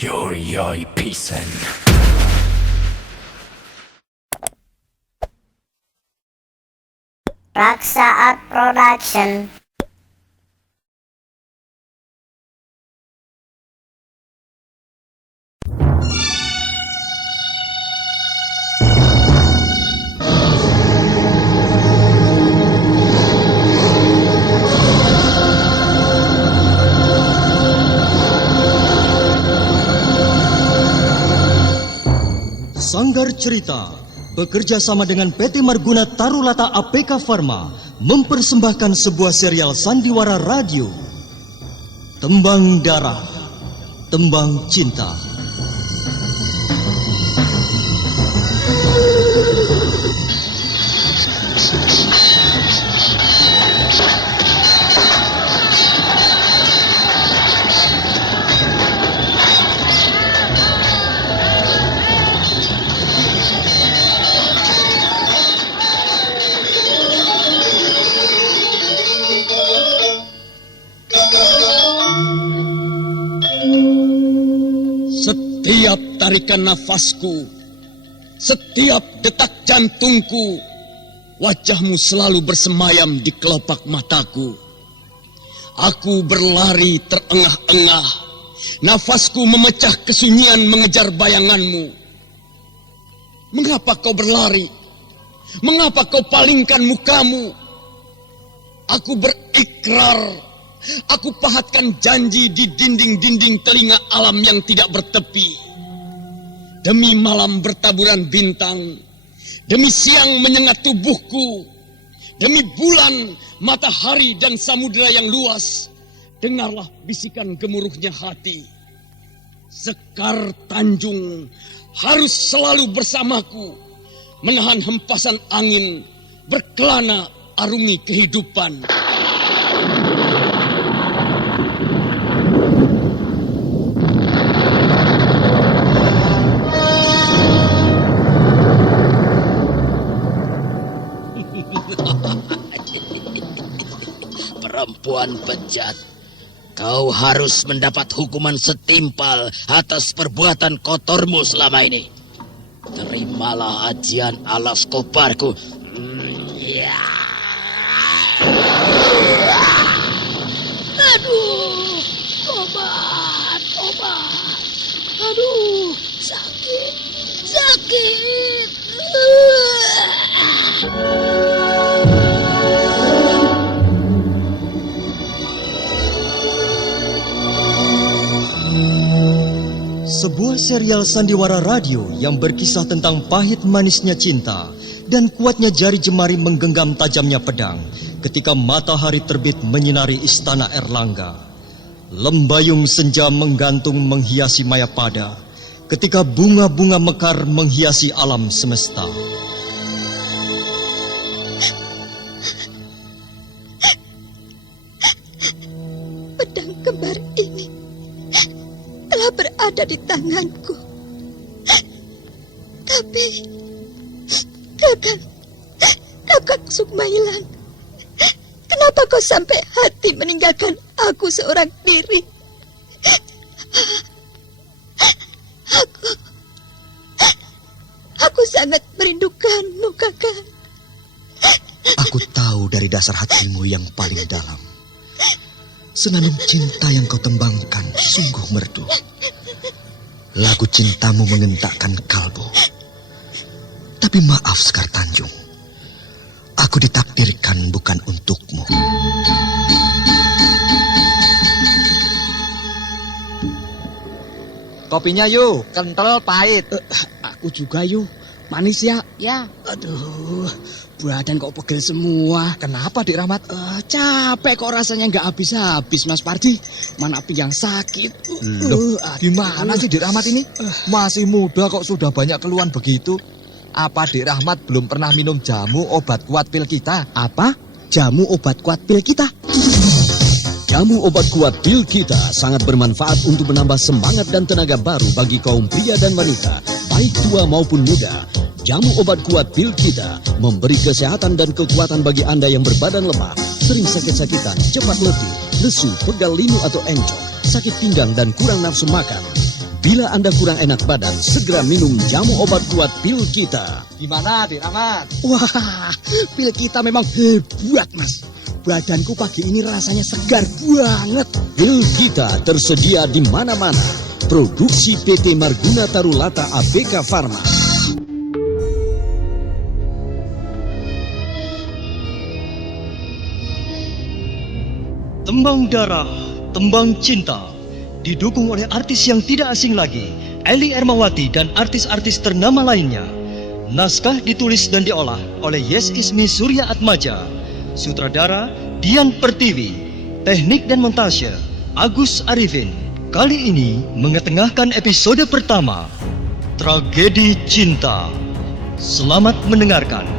Yori Pisen. Raksa Art Production. Sanggar Cerita bekerja sama dengan PT Marguna Tarulata APK Pharma mempersembahkan sebuah serial sandiwara radio, Tembang Darah, Tembang Cinta. Setiap tarikan nafasku, setiap detak jantungku, wajahmu selalu bersemayam di kelopak mataku. Aku berlari terengah-engah, nafasku memecah kesunyian mengejar bayanganmu. Mengapa kau berlari? Mengapa kau palingkan mukamu? Aku berikrar, aku pahatkan janji di dinding-dinding telinga alam yang tidak bertepi. Demi malam bertaburan bintang, demi siang menyengat tubuhku, demi bulan, matahari dan samudera yang luas, dengarlah bisikan gemuruhnya hati. Sekar Tanjung harus selalu bersamaku, menahan hempasan angin, berkelana arungi kehidupan. Perempuan bejat, kau harus mendapat hukuman setimpal atas perbuatan kotormu selama ini. Terimalah ajian alas kobarku. Aduh, obat. Aduh, sakit. Sebuah serial sandiwara radio yang berkisah tentang pahit manisnya cinta dan kuatnya jari jemari menggenggam tajamnya pedang ketika matahari terbit menyinari istana Erlangga. Lembayung senja menggantung menghiasi Mayapada ketika bunga-bunga mekar menghiasi alam semesta. Pedang kembar ini telah berada di tanganku. Tapi Kakang Sukmailang, kenapa kau sampai hati meninggalkan aku seorang diri? Aku sangat merindukanmu, Kakang. Aku tahu dari dasar hatimu yang paling dalam, senandung cinta yang kau tembangkan sungguh merdu. Lagu cintamu mengentakkan kalbu. Tapi maaf Sekar Tanjung, aku ditakdirkan bukan untukmu. Kopinya yuk, kental pahit. Aku juga yuk, manis ya. Ya. Aduh, badan kok pegel semua. Kenapa Dik Rahmat? Capek kok rasanya nggak habis-habis Mas Pardi. Mana yang sakit. Loh, gimana sih Dik Rahmat ini? Masih muda kok sudah banyak keluhan begitu. Apa Dik Rahmat belum pernah minum jamu obat kuat pil kita? Apa? Jamu obat kuat pil kita? Jamu obat kuat pil kita sangat bermanfaat untuk menambah semangat dan tenaga baru bagi kaum pria dan wanita, baik tua maupun muda. Jamu obat kuat pil kita memberi kesehatan dan kekuatan bagi Anda yang berbadan lemah, sering sakit-sakitan, cepat letih, lesu, pegal linu atau encok, sakit pinggang dan kurang nafsu makan. Bila Anda kurang enak badan, segera minum jamu obat kuat pil kita. Gimana, Dik Rahmat? Wah, pil kita memang hebat, Mas. Badanku pagi ini rasanya segar banget. Pil kita tersedia di mana-mana. Produksi PT Marguna Tarulata ABK Pharma. Tembang Darah, Tembang Cinta, didukung oleh artis yang tidak asing lagi, Eli Ermawati dan artis-artis ternama lainnya. Naskah ditulis dan diolah oleh Yes Ismi Surya Atmaja. Sutradara Dian Pertiwi. Teknik dan montase Agus Arifin. Kali ini mengetengahkan episode pertama, Tragedi Cinta. Selamat mendengarkan.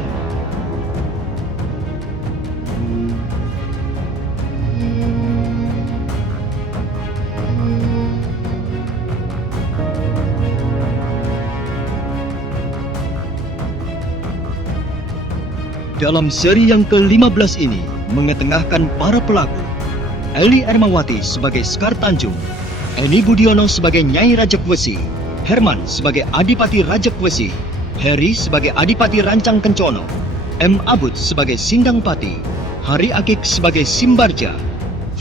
Dalam seri yang ke-15 ini mengetengahkan para pelaku. Eli Ermawati sebagai Sekar Tanjung, Eni Budiono sebagai Nyai Rajakwesi, Herman sebagai Adipati Rajakwesi, Heri sebagai Adipati Rancang Kencono, M. Abud sebagai Sindang Pati, Hari Akik sebagai Simbarja,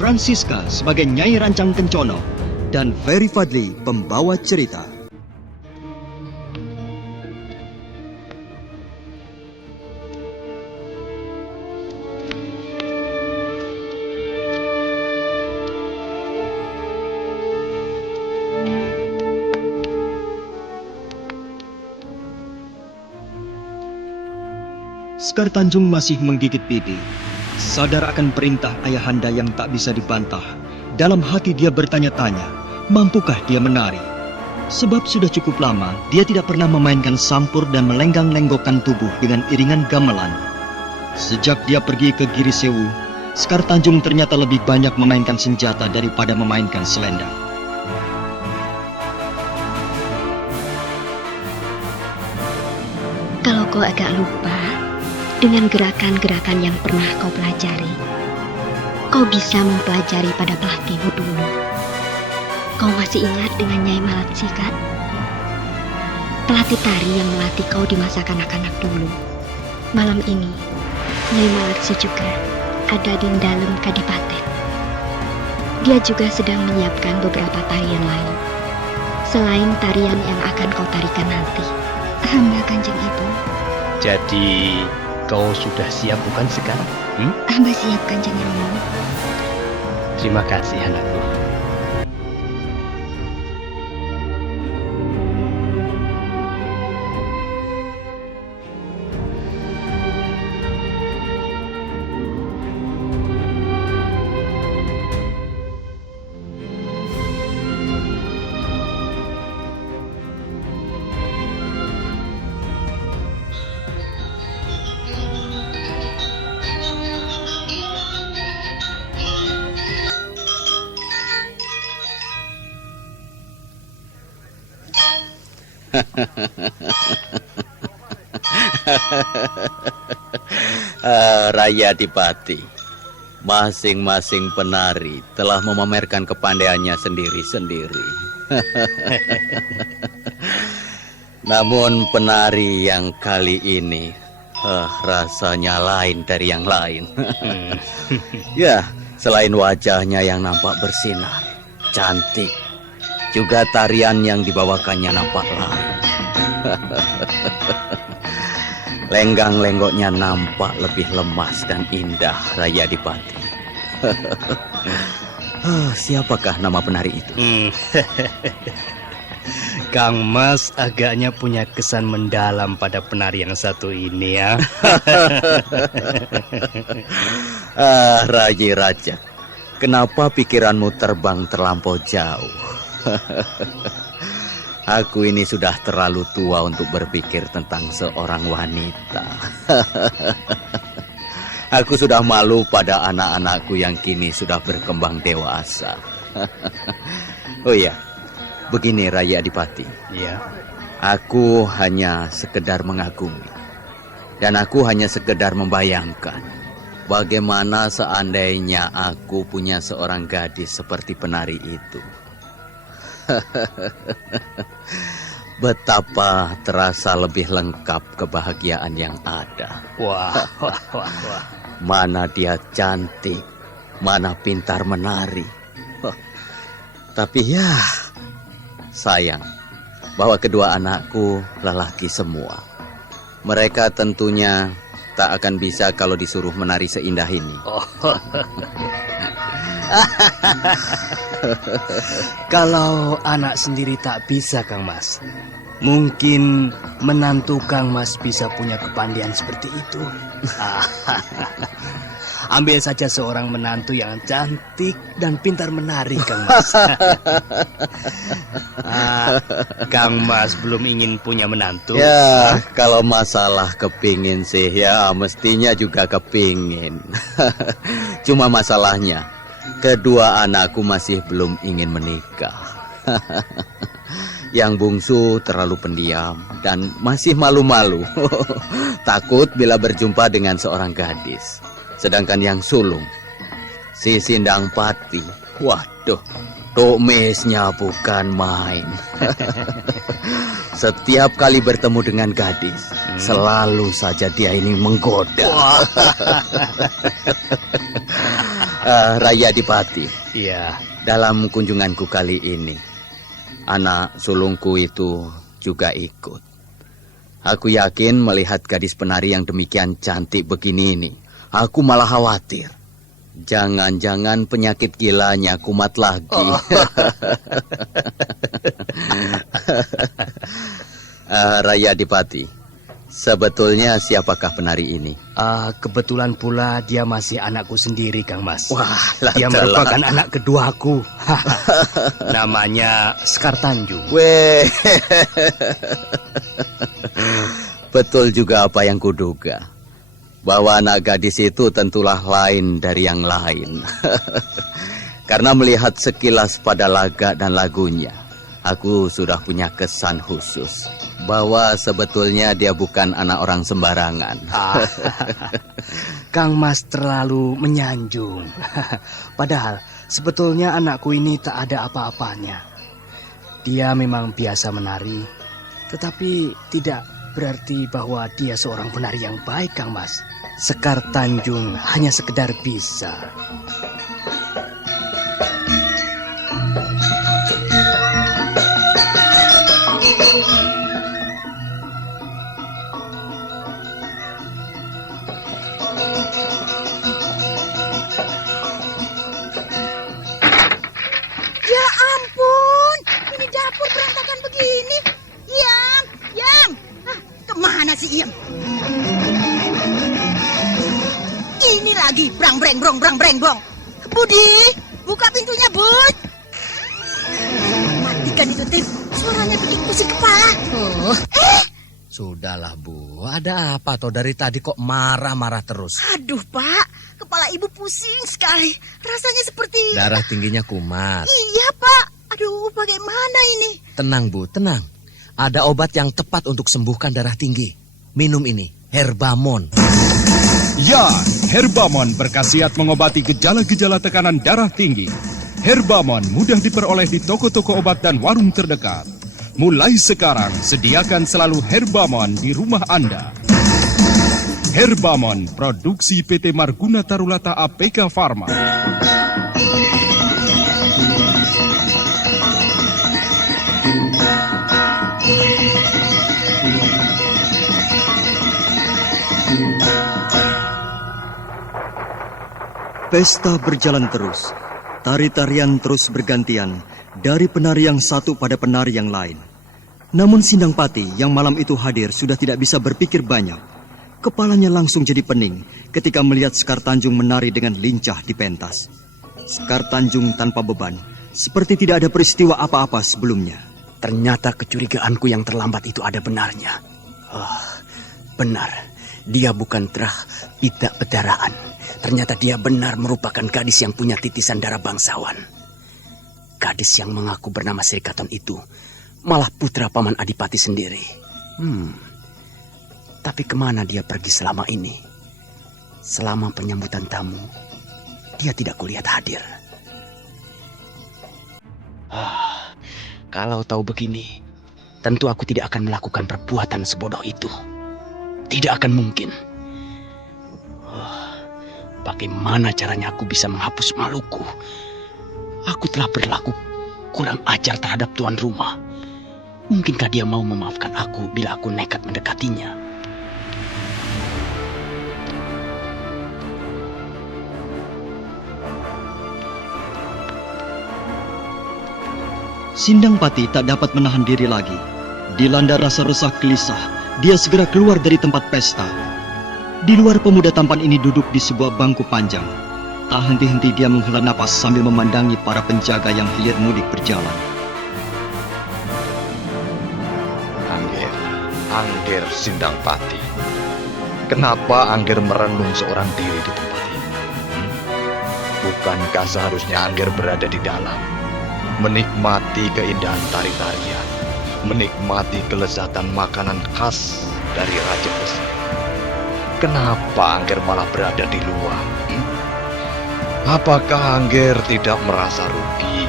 Francisca sebagai Nyai Rancang Kencono, dan Ferry Fadli pembawa cerita. Sekar Tanjung masih menggigit pipi. Sadar akan perintah ayahanda yang tak bisa dibantah, dalam hati dia bertanya-tanya, mampukah dia menari? Sebab sudah cukup lama dia tidak pernah memainkan sampur dan melenggang-lenggokkan tubuh dengan iringan gamelan. Sejak dia pergi ke Giri Sewu, Sekar Tanjung ternyata lebih banyak memainkan senjata daripada memainkan selendang. Kalau kau agak lupa dengan gerakan-gerakan yang pernah kau pelajari, kau bisa mempelajari pada pelatihmu dulu. Kau masih ingat dengan Nyai Malatsi, kan? Pelatih tari yang melatih kau di masa kanak-kanak dulu. Malam ini, Nyai Malatsi juga ada di dalam kadipaten. Dia juga sedang menyiapkan beberapa tarian lain, selain tarian yang akan kau tarikan nanti. Hamba Kanjeng Ibu. Jadi kau sudah siap bukan sekarang? Hamba siap Kanjeng Romo. Terima kasih anakku. Raya Adipati, masing-masing penari telah memamerkan kepandaiannya sendiri-sendiri. Namun penari yang kali ini rasanya lain dari yang lain. Ya, selain wajahnya yang nampak bersinar, cantik, juga tarian yang dibawakannya nampak lain. Lenggang-lenggoknya nampak lebih lemas dan indah, Raya Adipati. Siapakah nama penari itu? Kang Mas agaknya punya kesan mendalam pada penari yang satu ini ya. Raja Raja, kenapa pikiranmu terbang terlampau jauh? Aku ini sudah terlalu tua untuk berpikir tentang seorang wanita. Aku sudah malu pada anak-anakku yang kini sudah berkembang dewasa. Oh iya, begini Raya Adipati. Ya. Aku hanya sekedar mengagumi. Dan aku hanya sekedar membayangkan bagaimana seandainya aku punya seorang gadis seperti penari itu. Betapa terasa lebih lengkap kebahagiaan yang ada. Wah. Mana dia cantik, mana pintar menari. Tapi ya, sayang bahwa kedua anakku lelaki semua. Mereka tentunya tak akan bisa kalau disuruh menari seindah ini. Kalau anak sendiri tak bisa, Kang Mas, mungkin menantu Kang Mas bisa punya kepandaian seperti itu. Ambil saja seorang menantu yang cantik dan pintar menari, Kang Mas. Kang Mas belum ingin punya menantu? Ya, kalau masalah kepingin sih, ya mestinya juga kepingin. Cuma masalahnya, kedua anakku masih belum ingin menikah. Yang bungsu terlalu pendiam dan masih malu-malu. Takut bila berjumpa dengan seorang gadis. Sedangkan yang sulung, si Sindang Pati, waduh, tumisnya bukan main. Setiap kali bertemu dengan gadis, selalu saja dia ini menggoda. Raya Adipati, Iya. dalam kunjunganku kali ini, anak sulungku itu juga ikut. Aku yakin melihat gadis penari yang demikian cantik begini ini, aku malah khawatir. Jangan-jangan penyakit gilanya kumat lagi. Raya Adipati, sebetulnya siapakah penari ini? Kebetulan pula dia masih anakku sendiri, Kang Mas. Wah, dia merupakan anak keduaku. Namanya Sekar Tanjung. Weh, betul juga apa yang kuduga, bahwa anak gadis itu tentulah lain dari yang lain. Karena melihat sekilas pada laga dan lagunya, aku sudah punya kesan khusus bahwa sebetulnya dia bukan anak orang sembarangan. Kang Mas terlalu menyanjung. Padahal sebetulnya anakku ini tak ada apa-apanya. Dia memang biasa menari, tetapi tidak berarti bahwa dia seorang penari yang baik, Kang Mas. Sekar Tanjung hanya sekedar bisa. Ya ampun, ini dapur berantakan begini. Yang. Kemana si Iem? Ini lagi brang breng bong. Budi, buka pintunya, Bud. Matikan itu, Tim. Suaranya bikin pusing kepala. Sudahlah, Bu. Ada apa toh dari tadi kok marah-marah terus? Aduh, Pak. Kepala Ibu pusing sekali. Rasanya seperti... Darah tingginya kumat. Iya, Pak. Aduh, bagaimana ini? Tenang, Bu. Tenang. Ada obat yang tepat untuk sembuhkan darah tinggi. Minum ini. Herbamon. Ya, Herbamon berkhasiat mengobati gejala-gejala tekanan darah tinggi. Herbamon mudah diperoleh di toko-toko obat dan warung terdekat. Mulai sekarang, sediakan selalu Herbamon di rumah Anda. Herbamon, produksi PT Marguna Tarulata APK Pharma. Pesta berjalan terus. Tari-tarian terus bergantian dari penari yang satu pada penari yang lain. Namun Sindang Pati yang malam itu hadir sudah tidak bisa berpikir banyak. Kepalanya langsung jadi pening ketika melihat Sekar Tanjung menari dengan lincah di pentas. Sekar Tanjung tanpa beban, seperti tidak ada peristiwa apa-apa sebelumnya. Ternyata kecurigaanku yang terlambat itu ada benarnya. Benar, dia bukan terah tidak pedaraan. Ternyata dia benar merupakan gadis yang punya titisan darah bangsawan. Gadis yang mengaku bernama Srikaton itu malah putra Paman Adipati sendiri. Tapi kemana dia pergi selama ini? Selama penyambutan tamu, dia tidak kulihat hadir. Kalau tahu begini, tentu aku tidak akan melakukan perbuatan sebodoh itu. Tidak akan mungkin. Bagaimana caranya aku bisa menghapus maluku? Aku telah berlaku kurang ajar terhadap tuan rumah. Mungkinkah dia mau memaafkan aku bila aku nekat mendekatinya? Sindang Pati tak dapat menahan diri lagi. Dilanda rasa resah gelisah, dia segera keluar dari tempat pesta. Di luar, pemuda tampan ini duduk di sebuah bangku panjang. Tak henti-henti dia menghela napas sambil memandangi para penjaga yang hilir mudik berjalan. Angger Sindang Pati. Kenapa Angger merenung seorang diri di tempat ini? Bukankah seharusnya Angger berada di dalam, menikmati keindahan tari-tarian, menikmati kelezatan makanan khas dari Raja Besi? Kenapa Angger malah berada di luar? Apakah Angger tidak merasa rugi?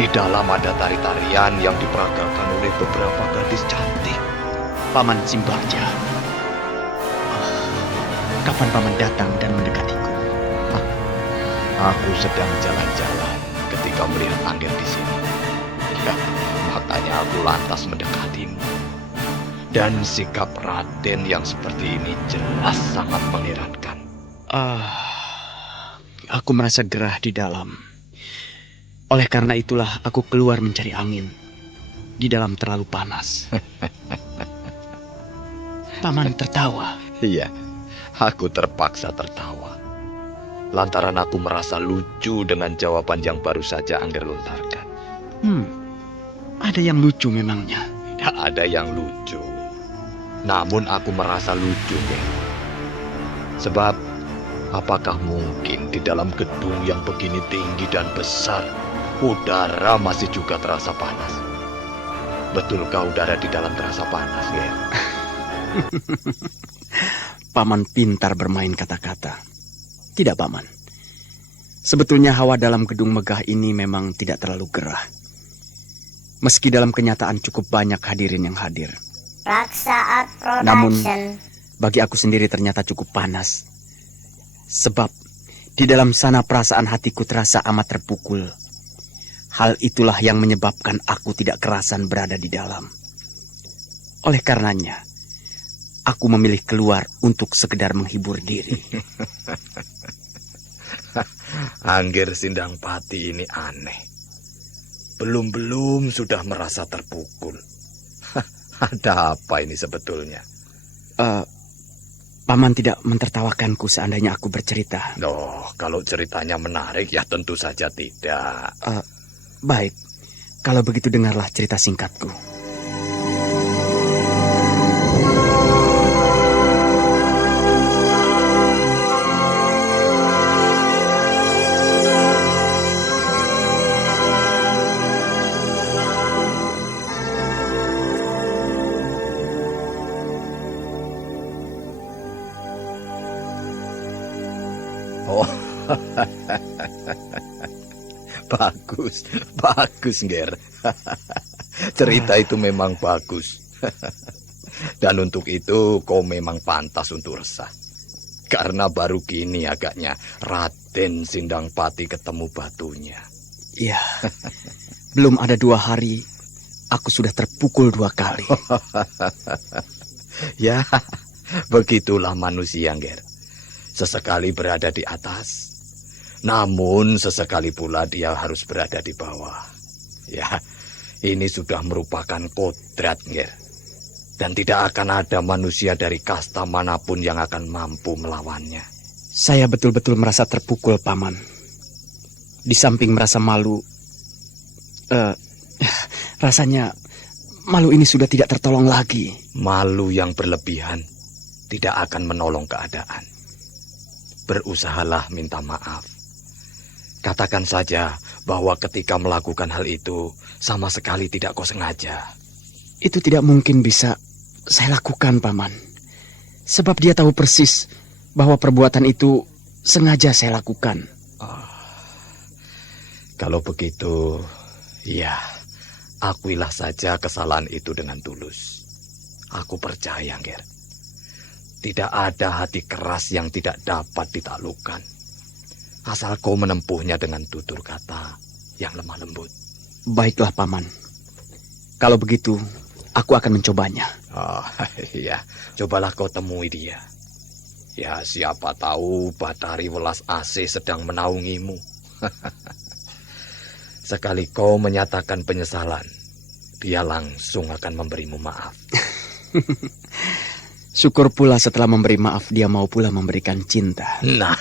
Di dalam ada tari-tarian yang diperagakan oleh beberapa gadis cantik. Paman Simbarja, kapan paman datang dan mendekatiku? Aku sedang jalan-jalan ketika melihat Angger di sini. Ya, makanya aku lantas mendekatimu. Dan sikap Raden yang seperti ini jelas sangat mengherankan. Aku merasa gerah di dalam. Oleh karena itulah aku keluar mencari angin. Di dalam terlalu panas. Paman tertawa. Iya, aku terpaksa tertawa. Lantaran aku merasa lucu dengan jawaban yang baru saja Angger lontarkan. Ada yang lucu memangnya? Tidak ada yang lucu. Namun aku merasa lucu, Ger. Sebab, apakah mungkin di dalam gedung yang begini tinggi dan besar, udara masih juga terasa panas? Betulkah udara di dalam terasa panas, Ger? Paman pintar bermain kata-kata. Tidak, Paman. Sebetulnya hawa dalam gedung megah ini memang tidak terlalu gerah. Meski dalam kenyataan cukup banyak hadirin yang hadir. Raksaat Production. Namun, bagi aku sendiri ternyata cukup panas. Sebab, di dalam sana perasaan hatiku terasa amat terpukul. Hal itulah yang menyebabkan aku tidak kerasan berada di dalam. Oleh karenanya, aku memilih keluar untuk sekedar menghibur diri. Angger Sindang Pati ini aneh. Belum-belum sudah merasa terpukul. Ada apa ini sebetulnya? Paman tidak mentertawakanku seandainya aku bercerita. Kalau ceritanya menarik ya tentu saja tidak. Baik, kalau begitu dengarlah cerita singkatku. Bagus, Ger. Cerita itu memang bagus. Dan untuk itu kau memang pantas untuk resah. Karena baru kini agaknya Raden Sindang Pati ketemu batunya. Iya, belum ada 2 hari, aku sudah terpukul 2 kali. Ya, begitulah manusia, Ger. Sesekali berada di atas, namun sesekali pula dia harus berada di bawah. Ya, ini sudah merupakan kodrat, Ger. Dan tidak akan ada manusia dari kasta manapun yang akan mampu melawannya. Saya betul-betul merasa terpukul, Paman. Di samping merasa malu, rasanya malu ini sudah tidak tertolong lagi. Malu yang berlebihan tidak akan menolong keadaan. Berusahalah minta maaf. Katakan saja bahwa ketika melakukan hal itu sama sekali tidak kau sengaja. Itu tidak mungkin bisa saya lakukan, Paman. Sebab dia tahu persis bahwa perbuatan itu sengaja saya lakukan. Kalau begitu, ya, akuilah saja kesalahan itu dengan tulus. Aku percaya, Ger. Tidak ada hati keras yang tidak dapat ditaklukkan. Asal kau menempuhnya dengan tutur kata yang lemah lembut. Baiklah, Paman. Kalau begitu, aku akan mencobanya. Oh, iya. Cobalah kau temui dia. Ya, siapa tahu Batari Welas Asih sedang menaungimu. Sekali kau menyatakan penyesalan, dia langsung akan memberimu maaf. Syukur pula setelah memberi maaf, dia mau pula memberikan cinta. Nah,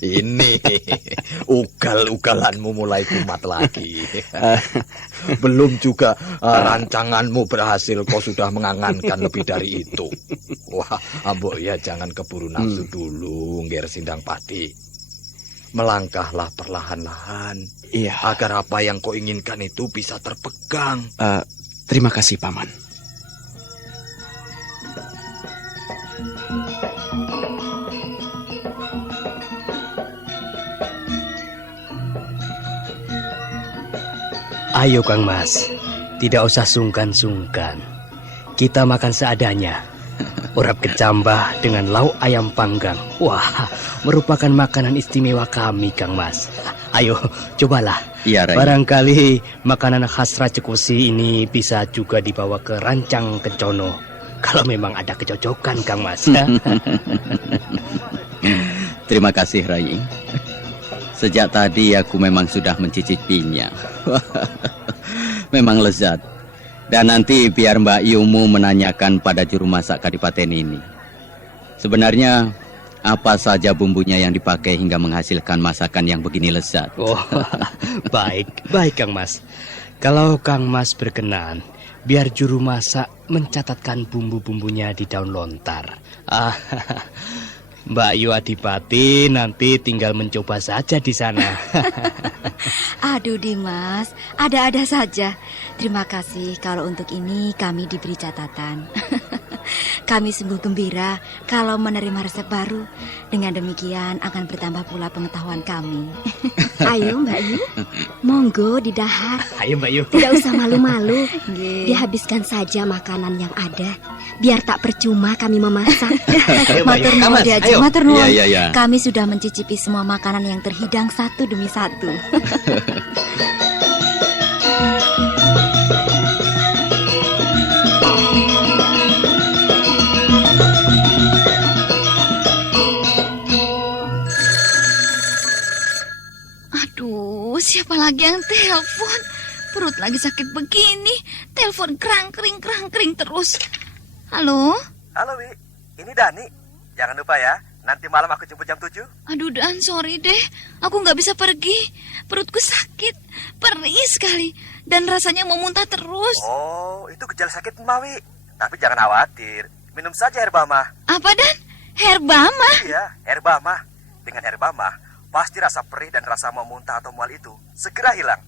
ini ugal-ugalanmu mulai kumat lagi. Belum juga rancanganmu berhasil, kau sudah mengangankan lebih dari itu. Wah, Ambo ya jangan keburu nafsu dulu, Nger Sindang Pati. Melangkahlah perlahan-lahan, iya, agar apa yang kau inginkan itu bisa terpegang. Terima kasih, Paman. Ayo Kang Mas, tidak usah sungkan-sungkan. Kita makan seadanya. Urap kecambah dengan lauk ayam panggang. Wah, merupakan makanan istimewa kami Kang Mas. Ayo, cobalah. Iya, Rai. Barangkali makanan khas Racekusi ini bisa juga dibawa ke Rancang Kencono. Kalau memang ada kecocokan Kang Mas. Terima kasih, Rai. Sejak tadi aku memang sudah mencicipinya. Memang lezat. Dan nanti biar Mbak Yumu menanyakan pada juru masak Kadipaten ini. Sebenarnya apa saja bumbunya yang dipakai hingga menghasilkan masakan yang begini lezat. Oh, baik Kang Mas. Kalau Kang Mas berkenan, biar juru masak mencatatkan bumbu-bumbunya di daun lontar. Mbak Yu Adipati nanti tinggal mencoba saja di sana. Aduh Dimas, ada-ada saja. Terima kasih kalau untuk ini kami diberi catatan. Kami sungguh gembira kalau menerima resep baru. Dengan demikian akan bertambah pula pengetahuan kami. Ayo Mbak Yu, monggo didahar. Ayo Mbak Yu. Tidak usah malu-malu. Dihabiskan saja makanan yang ada. Biar tak percuma kami memasak. Matur nuwun diajeng, matur nuwun. Iya. Kami sudah mencicipi semua makanan yang terhidang satu demi satu. Aduh, siapa lagi yang telepon? Perut lagi sakit begini, telepon kerang-kering terus. Halo? Halo, Wi. Ini Dani. Jangan lupa ya, nanti malam aku jemput jam 7. Aduh, Dan, sorry deh. Aku nggak bisa pergi. Perutku sakit, perih sekali. Dan rasanya mau muntah terus. Oh, itu gejala sakit Mbak, Wi. Tapi jangan khawatir. Minum saja Herbama. Apa, Dan? Herbama? Iya, Herbama. Dengan Herbama, pasti rasa perih dan rasa mau muntah atau mual itu segera hilang.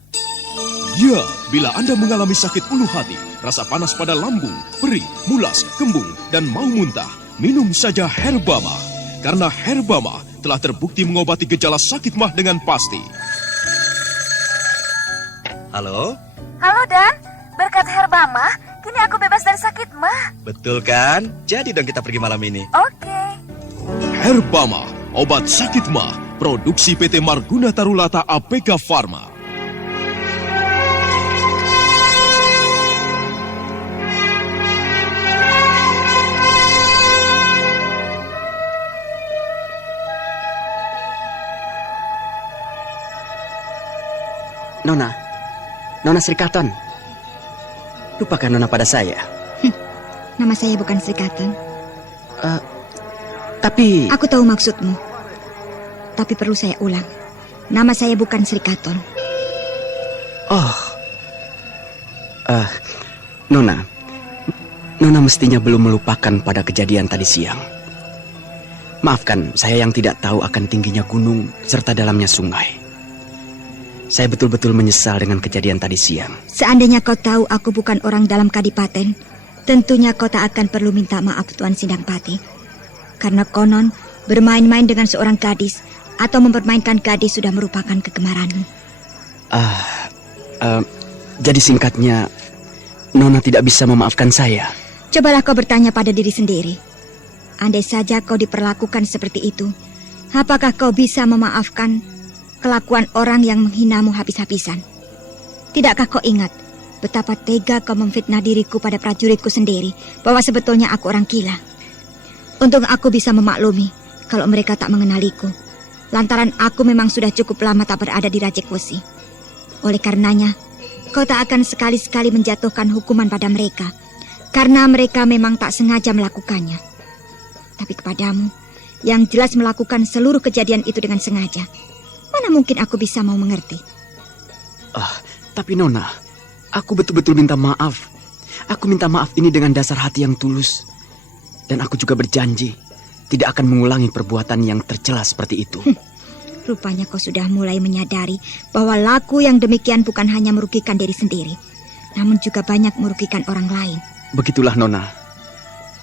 Ya, bila Anda mengalami sakit ulu hati, rasa panas pada lambung, perih, mulas, kembung, dan mau muntah, minum saja Herbama. Karena Herbama telah terbukti mengobati gejala sakit mah dengan pasti. Halo? Halo, Dan. Berkat Herbama, kini aku bebas dari sakit mah. Betul kan? Jadi dong kita pergi malam ini. Oke. Herbama, obat sakit mah, produksi PT Marguna Tarulata APK Pharma. Nona Srikatan. Lupakan Nona pada saya. Nama saya bukan Srikatan. Tapi... Aku tahu maksudmu. Tapi perlu saya ulang. Nama saya bukan Srikaton. Oh. Nona mestinya belum melupakan pada kejadian tadi siang. Maafkan saya yang tidak tahu akan tingginya gunung serta dalamnya sungai. Saya betul-betul menyesal dengan kejadian tadi siang. Seandainya kau tahu aku bukan orang dalam Kadipaten, tentunya kau tak akan perlu minta maaf Tuan Sindangpati. Karena konon bermain-main dengan seorang gadis atau mempermainkan gadis sudah merupakan kegemaranmu. Jadi singkatnya, Nona tidak bisa memaafkan saya. Cobalah kau bertanya pada diri sendiri. Andai saja kau diperlakukan seperti itu, apakah kau bisa memaafkan kelakuan orang yang menghinamu habis-habisan? Tidakkah kau ingat betapa tega kau memfitnah diriku pada prajuritku sendiri bahwa sebetulnya aku orang gila? Untung aku bisa memaklumi kalau mereka tak mengenaliku, lantaran aku memang sudah cukup lama tak berada di Rajekwesi. Oleh karenanya, kau tak akan sekali-sekali menjatuhkan hukuman pada mereka, karena mereka memang tak sengaja melakukannya. Tapi kepadamu, yang jelas melakukan seluruh kejadian itu dengan sengaja, mana mungkin aku bisa mau mengerti? Tapi Nona, aku betul-betul minta maaf. Aku minta maaf ini dengan dasar hati yang tulus. Dan aku juga berjanji tidak akan mengulangi perbuatan yang tercela seperti itu. Rupanya kau sudah mulai menyadari bahwa laku yang demikian bukan hanya merugikan diri sendiri, namun juga banyak merugikan orang lain. Begitulah Nona.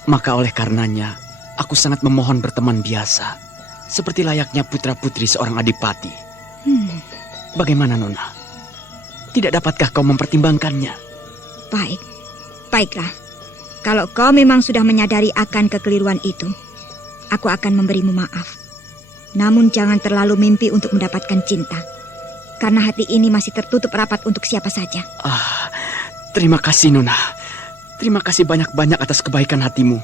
Maka oleh karenanya, aku sangat memohon berteman biasa, seperti layaknya putra-putri seorang adipati. Bagaimana Nona? Tidak dapatkah kau mempertimbangkannya? Baiklah. Kalau kau memang sudah menyadari akan kekeliruan itu, aku akan memberimu maaf. Namun jangan terlalu mimpi untuk mendapatkan cinta, karena hati ini masih tertutup rapat untuk siapa saja. Terima kasih Nona. Terima kasih banyak-banyak atas kebaikan hatimu.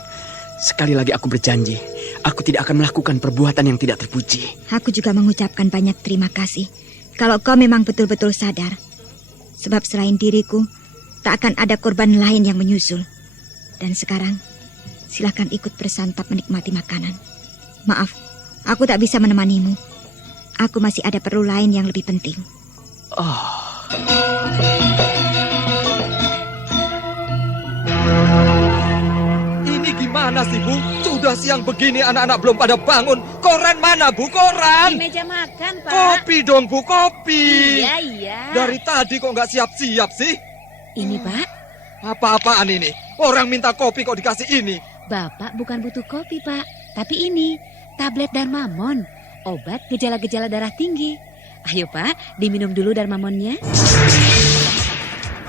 Sekali lagi aku berjanji, aku tidak akan melakukan perbuatan yang tidak terpuji. Aku juga mengucapkan banyak terima kasih kalau kau memang betul-betul sadar. Sebab selain diriku, tak akan ada korban lain yang menyusul. Dan sekarang, silakan ikut bersantap menikmati makanan. Maaf, aku tak bisa menemanimu. Aku masih ada perlu lain yang lebih penting. Ini gimana sih, Bu? Sudah siang begini anak-anak belum pada bangun. Koran mana, Bu? Koran? Di meja makan, Pak. Kopi dong, Bu, kopi. Iya. Dari tadi kok nggak siap-siap sih? Ini, Pak. Apa-apaan ini? Orang minta kopi kok dikasih ini? Bapak bukan butuh kopi, Pak. Tapi ini, tablet Darmamon. Obat gejala-gejala darah tinggi. Ayo, Pak, diminum dulu Darmamonnya.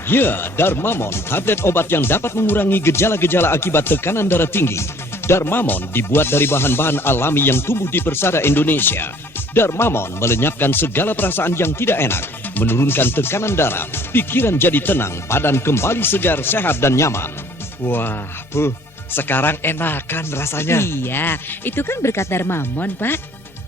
Ya, Darmamon, tablet obat yang dapat mengurangi gejala-gejala akibat tekanan darah tinggi. Darmamon dibuat dari bahan-bahan alami yang tumbuh di persada Indonesia. Darmamon melenyapkan segala perasaan yang tidak enak, menurunkan tekanan darah, pikiran jadi tenang, badan kembali segar, sehat dan nyaman. Wah, Bu, sekarang enakan rasanya. Iya, itu kan berkat Darmamon, Pak.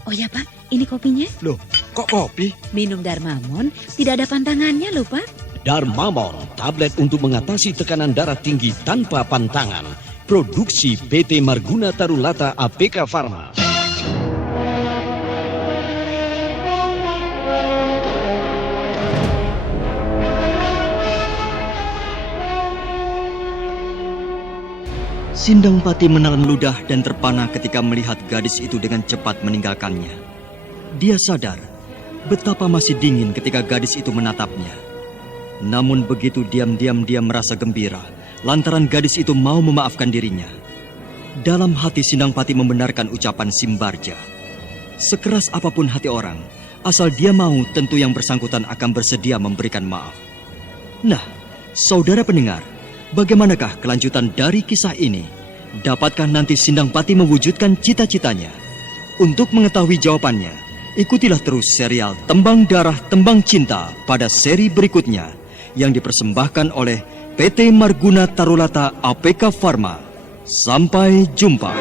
Oh ya, Pak, ini kopinya. Loh, kok kopi? Minum Darmamon tidak ada pantangannya loh, Pak. Darmamon, tablet untuk mengatasi tekanan darah tinggi tanpa pantangan. Produksi PT Marguna Tarulata APK Pharma. Sindang Pati menelan ludah dan terpana ketika melihat gadis itu dengan cepat meninggalkannya. Dia sadar betapa masih dingin ketika gadis itu menatapnya. Namun begitu diam-diam dia merasa gembira lantaran gadis itu mau memaafkan dirinya. Dalam hati Sindang Pati membenarkan ucapan Simbarja. Sekeras apapun hati orang, asal dia mau tentu yang bersangkutan akan bersedia memberikan maaf. Nah, saudara pendengar, bagaimanakah kelanjutan dari kisah ini? Dapatkah nanti Sindang Pati mewujudkan cita-citanya? Untuk mengetahui jawabannya, ikutilah terus serial Tembang Darah Tembang Cinta pada seri berikutnya yang dipersembahkan oleh PT Marguna Tarulata APK Pharma. Sampai jumpa.